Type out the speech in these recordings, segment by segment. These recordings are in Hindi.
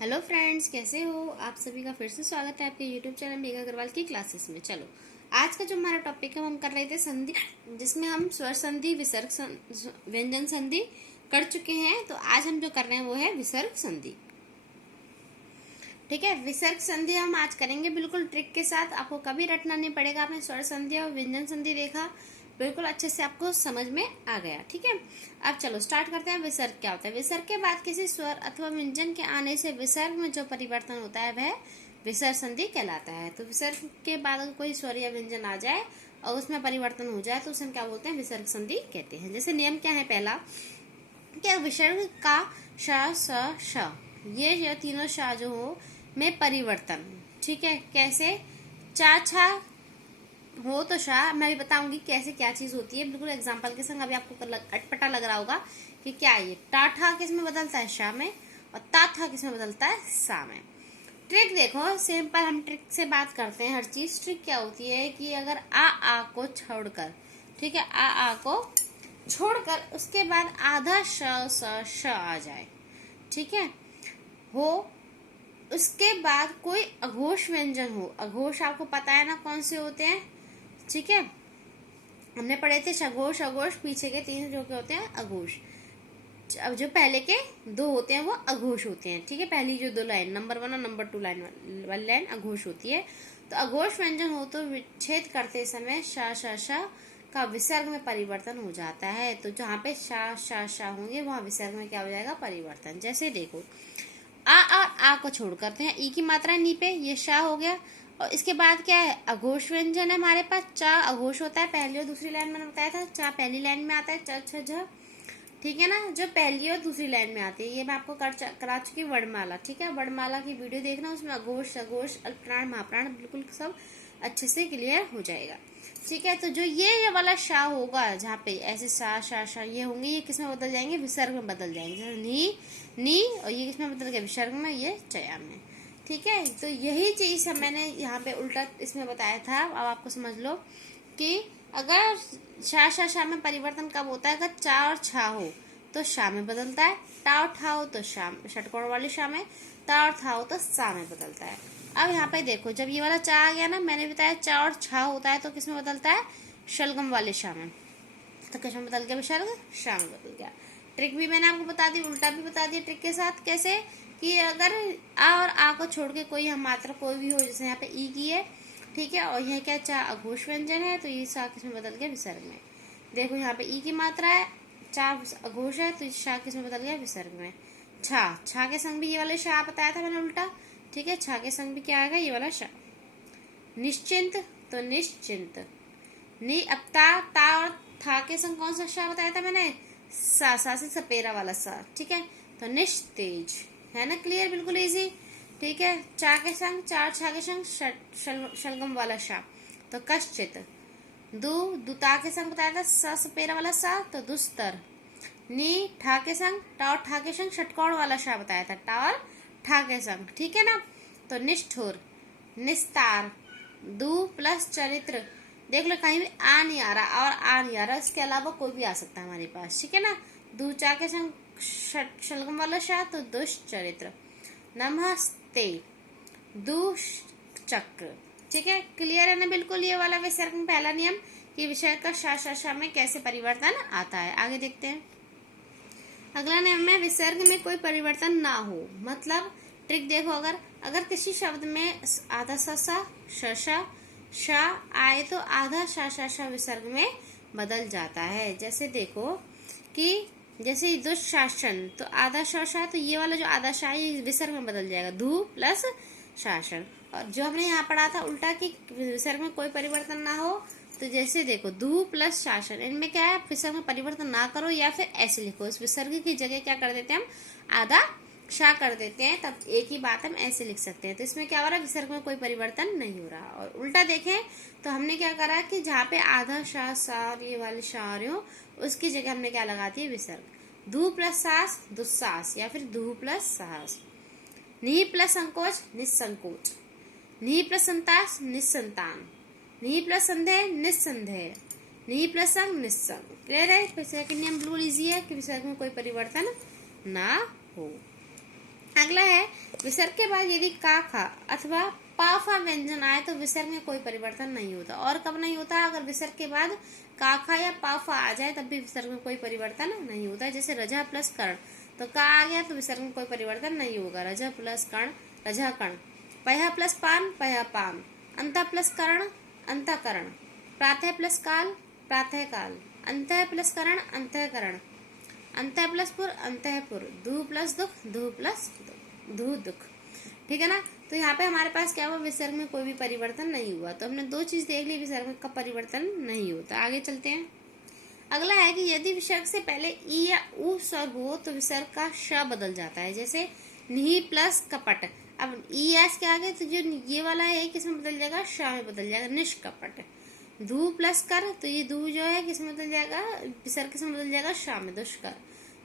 हेलो फ्रेंड्स, कैसे हो आप सभी का फिर से स्वागत है आपके यूट्यूब चैनल मेघा अग्रवाल की क्लासेस में। चलो, आज का जो हमारा टॉपिक है वो हम कर रहे थे संधि, जिसमें हम स्वर संधि, विसर्ग व्यंजन संधि कर चुके हैं। तो आज हम जो कर रहे हैं वो है विसर्ग संधि। ठीक है, विसर्ग संधि हम आज करेंगे बिल्कुल ट्रिक के साथ। आपको कभी रटना नहीं पड़ेगा। आपने स्वर संधि और व्यंजन संधि देखा, बिल्कुल अच्छे से आपको समझ में आ गया। ठीक है, अब चलो स्टार्ट करते हैं। विसर्ग क्या होता है? विसर्ग के बाद किसी स्वर अथवा व्यंजन के आने से विसर्ग में जो परिवर्तन होता है वह विसर्ग संधि कहलाता है। तो विसर्ग के बाद अगर कोई स्वर या व्यंजन आ जाए और उसमें परिवर्तन हो जाए तो उसे हम क्या बोलते हैं? विसर्ग संधि कहते हैं। जैसे नियम क्या है? पहला, क्या विसर्ग का श स श ये तीनों श जो हो में परिवर्तन। ठीक है, कैसे? चा छा हो तो शाह, मैं भी बताऊंगी कैसे क्या चीज होती है, बिल्कुल एग्जांपल के संग। अभी आपको अटपटा लग रहा होगा कि क्या ये टाठा किस में बदलता है? शाह में। और ताथा किस में बदलता है? सा में। ट्रिक देखो, सिंपल, हम ट्रिक से बात करते हैं हर चीज। ट्रिक क्या होती है कि अगर आ को छोड़कर, ठीक है, आ को छोड़कर उसके बाद आधा श आ जाए, ठीक है, हो, उसके बाद कोई अघोष व्यंजन हो। अघोष आपको पता है ना कौन से होते हैं? ठीक है, हमने पढ़े थे सघोष, अघोष, पीछे के तीन जो के होते हैं अघोष। अब जो पहले के दो होते हैं वो अघोष होते हैं। ठीक है, पहली जो दो लाइन, नंबर 1 और नंबर 2 लाइन वाली लाइन अघोष होती है। तो अघोष व्यंजन हो तो विच्छेद करते समय श का विसर्ग में परिवर्तन हो जाता है। तो जहाँ पे श होंगे वहां विसर्ग में क्या हो जाएगा? परिवर्तन। जैसे देखो, आ और आ को छोड़ करते हैं, ई की मात्रा नी पे, ये शा हो गया। और इसके बाद क्या है? अघोष व्यंजन है हमारे पास। चा अघोष होता है, पहली और दूसरी लाइन में बताया था। चा पहली लाइन में आता है, च छ झ, ठीक है ना, जो पहली और दूसरी लाइन में आती है। ये मैं आपको करा चुकी वर्णमाला। ठीक है, वर्णमाला की वीडियो देखना, उसमें अघोष, सघोष, अल्पप्राण, महाप्राण बिल्कुल सब अच्छे से क्लियर हो जाएगा। ठीक है, तो जो ये वाला शा होगा, जहाँ पे ऐसे शा ये होंगे, ये किस में बदल जाएंगे? विसर्ग में बदल जाएंगे। जैसे नी, और ये किस में बदल गया? विसर्ग में, ये चया में। ठीक है, तो यही चीज मैंने यहाँ पे उल्टा इसमें बताया था। अब आपको समझ लो कि अगर शा में परिवर्तन कब होता है? अगर चा और छा हो तो शा में बदलता है, टा और ठा हो तो शा, षटकोण वाली शा में, ता और था हो तो सा में बदलता है। अब यहाँ पे देखो, जब ये वाला चा आ गया ना, मैंने बताया चा और छा होता है तो किस में बदलता है? शलगम वाले शा में। तो किस में बदल गया? विसर्ग शा में बदल गया। ट्रिक भी मैंने आपको बता दी, उल्टा भी बता दिया ट्रिक के साथ। कैसे? कि अगर आ और आ को छोड़ के कोई हम मात्रा कोई भी हो, जैसे यहाँ पे ई की है, ठीक है, और यह क्या चा अघोष व्यंजन है, तो ये सा किस में बदल गया? विसर्ग में। देखो यहाँ पे ई की मात्रा है, चा अघोष है, तो शा किस में बदल गया? विसर्ग में। छा के संग भी ये वाले शा बताया था मैंने उल्टा। ठीक है, छा के संग भी क्या आएगा? ये वाला शा। निश्चिंत, तो निश्चिंत। अब ता और था के संग कौन सा शा बताया था मैंने? सा से सपेरा वाला सा। ठीक है, तो निस्तेज है ना, क्लियर, बिल्कुल इजी। ठीक है, चा के संग, चार छा के संग शलगम वाला शा, तो कश्चित। दुता के संग बताया था सा सपेरा वाला सा, तो दुस्तर। नी ठा के संग, टा और ठा के संग षटकोण वाला शा बताया था, टा और ठा के संग। ठीक है ना, तो निष्ठुर, निस्तार। दू प्लस चरित्र, देख लो कहीं भी आ नहीं आ रहा और आ नहीं आ रहा, इसके अलावा कोई भी आ सकता है हमारे पास। ठीक है ना, दूचा के संग शलगम वाला शा, तो दुष्चरित्र। नमस्ते, दुष्चक्र। ठीक है, क्लियर है ना बिल्कुल। ये वाला विसर्ग में पहला नियम कि विसर्ग का शा में कैसे परिवर्तन आता है। आगे देखते हैं। अगला नियम है विसर्ग में कोई परिवर्तन ना हो। मतलब ट्रिक देखो, अगर किसी शब्द में आधा श आए तो आधा श विसर्ग में बदल जाता है। जैसे देखो कि जैसे दुशासन, तो आधा श, तो ये वाला जो आधा श है विसर्ग में बदल जाएगा, धू प्लस शासन। और जो हमने यहाँ पढ़ा था उल्टा कि विसर्ग में कोई परिवर्तन ना हो, तो जैसे देखो धू प्लस शासन, इनमें क्या है? विसर्ग में परिवर्तन ना करो, या फिर ऐसे लिखो, इस विसर्ग की जगह क्या कर देते हैं हम? आधा शा कर देते हैं, तब एक ही बात हम ऐसे लिख सकते हैं। तो इसमें क्या हो रहा है? विसर्ग में कोई परिवर्तन नहीं हो रहा। और उल्टा देखें तो हमने क्या करा कि जहाँ पे आधा शा सा ये वाले शा आ रहे हो, उसकी जगह हमने क्या लगा दी? विसर्ग। धू प्लस सास, दुस्सास, या फिर धू प्लस साहस। नी प्लस संकोच, निसंकोच। नी प्लस संतास, निसंतान। नी प्लस संदेह, निस्संदेह। नी प्लस संग, निस्संग। क्लियर है? सेकंड नियम बिल्कुल इजी है कि विसर्ग में कोई परिवर्तन ना हो। अगला है विसर्ग के बाद यदि का खा अथवा पा फा व्यंजन आए तो विसर्ग में कोई परिवर्तन नहीं होता। और कब नहीं होता? अगर विसर्ग के बाद का खा या पा फा आ जाए तब भी विसर्ग में कोई परिवर्तन नहीं होता। जैसे रजा प्लस कर्ण, तो का आ गया तो विसर्ग में कोई परिवर्तन नहीं होगा। रजा प्लस कर्ण, रजा कर्ण। पया प्लस पान, पया पान। अंता प्लस कर्ण, अंता कर्ण। प्रातः प्लस काल, प्रातः काल। अंतः प्लस कर्ण, अंतः कर्ण। अंतः प्लस पुर, अंतः पुर। धू प्लस दुख, धू प्लस धू दुख। ठीक है ना? तो यहाँ पे हमारे पास क्या हुआ? विसर्ग में कोई भी परिवर्तन नहीं हुआ। तो हमने दो चीज देख ली, विसर्ग में कब परिवर्तन नहीं होता। आगे चलते हैं। अगला है कि यदि विसर्ग से पहले ई या उ स्वर हो तो विसर्ग का श बदल जाता है। जैसे नी प्लस कपट। अब ई एस के आगे तो जो ये वाला है किसमें बदल जाएगा? श में बदल जाएगा, निष्कपट। धू प्लस कर, तो ये धू जो है किसमें बदल जाएगा? विसर्ग किसमें बदल जाएगा? श में, दुष्कर।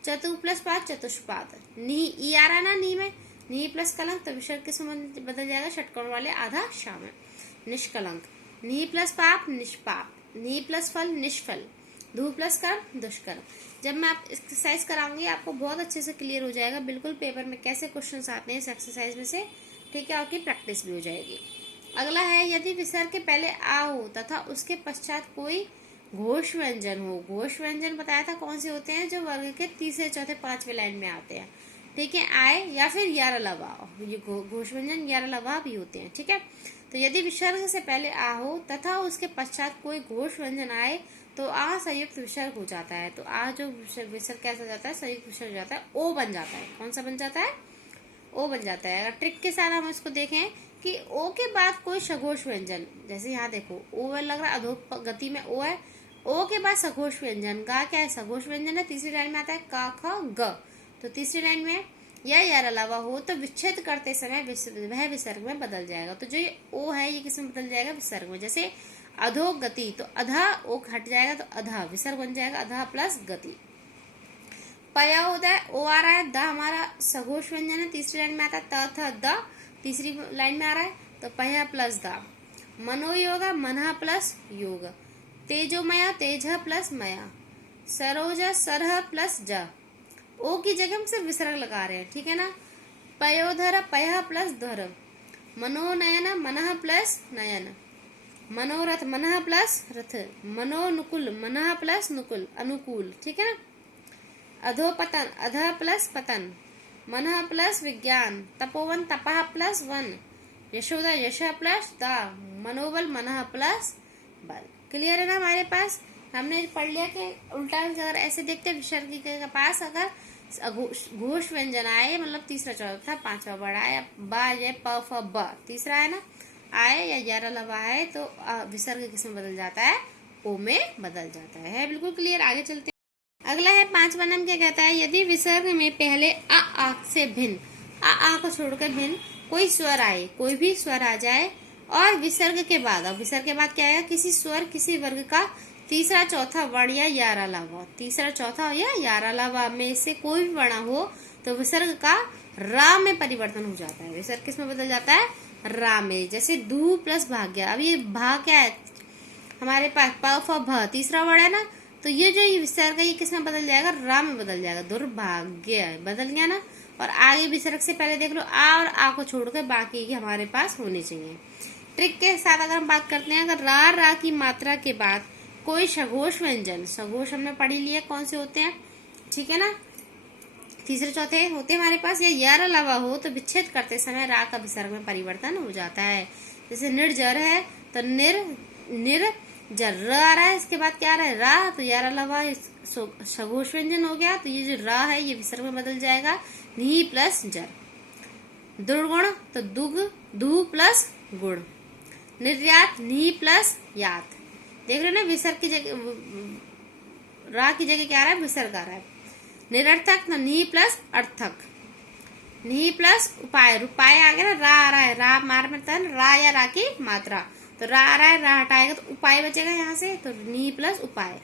चतु प्लस पाद, चतुष्पाद। नी ई आ रहा ना नी में, नी प्लस कलंक, तो विसर्ग किसमें बदल जाएगा? षटकोण वाले आधा श में, निष्कलंक। नी प्लस पाप, निष्पाप। नी प्लस फल, निष्फल। धू प्लस कर्म, दुष्कर्म। जब मैं आप एक्सरसाइज कराऊंगी आपको बहुत अच्छे से क्लियर हो जाएगा बिल्कुल पेपर में कैसे क्वेश्चंस आते हैं इस एक्सरसाइज में से। ठीक है, आपकी प्रैक्टिस भी हो जाएगी। अगला है यदि विसर्ग के पहले आ हो तथा उसके पश्चात कोई घोष व्यंजन हो। घोष व्यंजन बताया था कौन से होते हैं? जो वर्ग के तीसरे चौथे पांचवें लाइन में आते हैं। ठीक है, आए या फिर यार लवा, ये घोष व्यंजन यार लवा भी होते हैं। ठीक है, तो यदि विसर्ग से पहले आ हो तथा उसके पश्चात कोई घोष व्यंजन आए तो आ संयुक्त विसर्ग हो जाता है। तो आ जो विसर्ग कैसा जाता है? संयुक्त विसर्ग हो जाता है, ओ बन जाता है। कौन सा बन जाता है? ओ बन जाता है। अगर ट्रिक के साथ हम इसको देखें कि ओ के बाद कोई सघोष व्यंजन, जैसे यहाँ देखो ओ लग रहा है, अधो गति में ओ है। ओ के बाद सघोष व्यंजन, गा क्या है? सघोष व्यंजन है। तीसरी लाइन में आता है का ख ग, तो तीसरी लाइन में या यार अलावा हो तो विच्छेद करते समय वह विसर्ग में बदल जाएगा। तो जो ये ओ है ये किसमें बदल जाएगा? विसर्ग में। जैसे अधो गति, तो अधा ओ हट जाएगा तो अधा विसर्ग बन जाएगा, अधा प्लस गति। पया उदय, ओ आ रहा है, द हमारा सघोष व्यंजन है। तीसरी लाइन में आता है त थ द, तीसरी लाइन में आ रहा है तो पया प्लस द। मनोयोग, मनः प्लस योग। तेजोमया, तेज प्लस मया। सरोज, सरह प्लस ज। ओ की जगह हम सिर्फ विसर्ग लगा रहे हैं। ठीक है ना? पयोधर, पय प्लस धर। मनोनयन, मनः प्लस नयन। मनोरथ, मनः प्लस रथ। मनोनुकुल, मनः प्लस नुकुल, अनुकूल। ठीक है ना? अधोपतन, अध प्लस पतन। मनः प्लस विज्ञान। तपोवन, तपह प्लस वन। यशोदा, यश प्लस दा। मनोबल, मनः प्लस बल। क्लियर है ना? हमारे पास हमने पढ़ लिया कि उल्टा अगर ऐसे देखते हैं विसर्ग के पास अगर घोष व्यंजन आए, मतलब तीसरा चौथा पांचवा वर्ड आए, बा जाए प फ ब, तीसरा है ना, आए या ग्यारह लवा है तो विसर्ग किसमें बदल जाता है? ओ में बदल जाता है। बिल्कुल क्लियर। आगे चलते हैं। अगला है 5वां नंबर क्या कहता है? यदि विसर्ग में पहले आ से भिन्न, आ को छोड़कर भिन्न कोई स्वर आए, कोई भी स्वर आ जाए और विसर्ग के बाद, अब विसर्ग के बाद क्या आएगा? किसी स्वर किसी वर्ग का तीसरा चौथा वर्ण या यार अलावा, तीसरा चौथा या यार अलावा में से कोई भी वर्ण हो तो विसर्ग का रा में परिवर्तन हो जाता है। विसर्ग किसमें बदल जाता है? रा में। जैसे दू प्लस भाग्य, अब ये भा क्या है हमारे पास? प फ भ, तीसरा वर्ण है ना, तो ये जो ये विसर्ग है ये किसमें बदल जाएगा? रा में बदल जाएगा। दुर्भाग्य बदल गया ना। और आगे विसर्ग से पहले देख लो आ और आ को छोड़कर बाकी की हमारे पास होनी चाहिए। ट्रिक के साथ अगर हम बात करते हैं, अगर रा की मात्रा के बाद कोई सघोष व्यंजन, सघोष हमने पढ़ी लिया कौन से होते हैं, ठीक है ना, तीसरे चौथे होते हैं हमारे पास, या यार अलावा हो तो विच्छेद करते समय रा का विसर्ग में परिवर्तन हो जाता है। जैसे निर्जर है तो निर जर र आ रहा है, इसके बाद क्या आ रहा है? रा, तो यार अलावा सघोष व्यंजन हो गया, तो ये जो रा है ये विसर्ग में बदल जाएगा, नी प्लस जर। दुर्गुण तो दुग, दू प्लस गुण। निर्यात, नी प्लस यात। देख रहे हो ना, विसर्ग की जगह रा की जगह क्या आ रहा है? विसर्ग आ रहा है। निरर्थक तो नी प्लस अर्थक। नी प्लस उपाय, रुपाय आ गया ना, रा आ रहा है, रा मार में तन, रा या रा की मात्रा, तो रा आ रहा है, रा हटाएगा तो उपाय बचेगा यहाँ से, तो नी प्लस उपाय।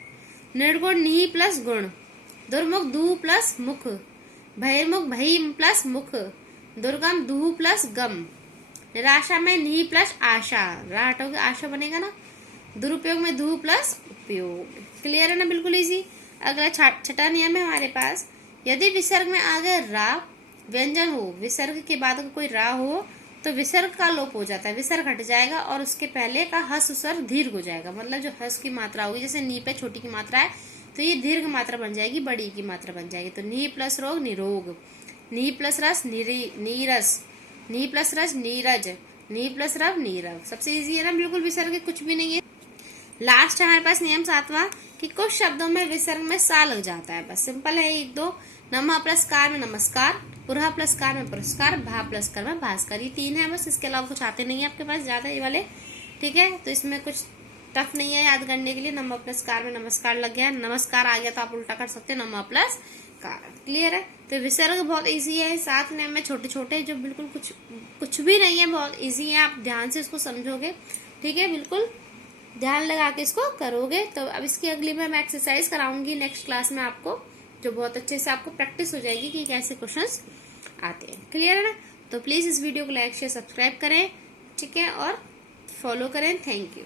निर्गुण, नी प्लस गुण। दुर्मुख, दू प्लस मुख। भयमुख, भई प्लस मुख। दुर्गम, दू प्लस गम। निराशा में नी प्लस आशा, रा हटोगे आशा बनेगा ना। दुरुपयोग में धू प्लस उपयोग। क्लियर है ना? बिल्कुल इजी। अगला छठा नियम है हमारे पास, यदि विसर्ग में आ गए रा व्यंजन हो, विसर्ग के बाद अगर कोई रा हो तो विसर्ग का लोप हो जाता है, विसर्ग हट जाएगा और उसके पहले का हस स्वर दीर्घ हो जाएगा। मतलब जो हस की मात्रा होगी, जैसे नी पे छोटी की मात्रा है तो ये दीर्घ मात्रा बन जाएगी, बड़ी की मात्रा बन जाएगी। तो नी प्लस रोग निरोग, नी प्लस रस नीरस, नी प्लस रस नीरज, नी प्लस रव नीरव। सबसे इजी है ना, बिल्कुल विसर्ग कुछ भी नहीं है। लास्ट है हमारे पास नियम 7वां कि कुछ शब्दों में विसर्ग में सा लग जाता है। बस सिंपल है, 1 2 नमा प्लस कार में नमस्कार, पुरहा प्लस कार में पुरस्कार, भा प्लस कर में भास्कर। ये 3 है बस, इसके अलावा कुछ आते नहीं है आपके पास ज्यादा ये वाले, ठीक है। तो इसमें कुछ टफ नहीं है याद करने के लिए। नमा प्लस कार में नमस्कार लग गया, नमस्कार आ गया तो आप उल्टा कर सकते हैं, नमा प्लस कार। क्लियर है। तो विसर्ग बहुत इजी है, 7 नियम में छोटे छोटे जो बिल्कुल कुछ भी नहीं है, बहुत इजी है। आप ध्यान से इसको समझोगे, ठीक है, बिल्कुल ध्यान लगा के इसको करोगे तो अब इसकी अगली मैं एक्सरसाइज कराऊंगी नेक्स्ट क्लास में आपको, जो बहुत अच्छे से आपको प्रैक्टिस हो जाएगी कि कैसे क्वेश्चंस आते हैं। क्लियर है ना। तो प्लीज इस वीडियो को लाइक शेयर सब्सक्राइब करें, ठीक है, और फॉलो करें। Thank you.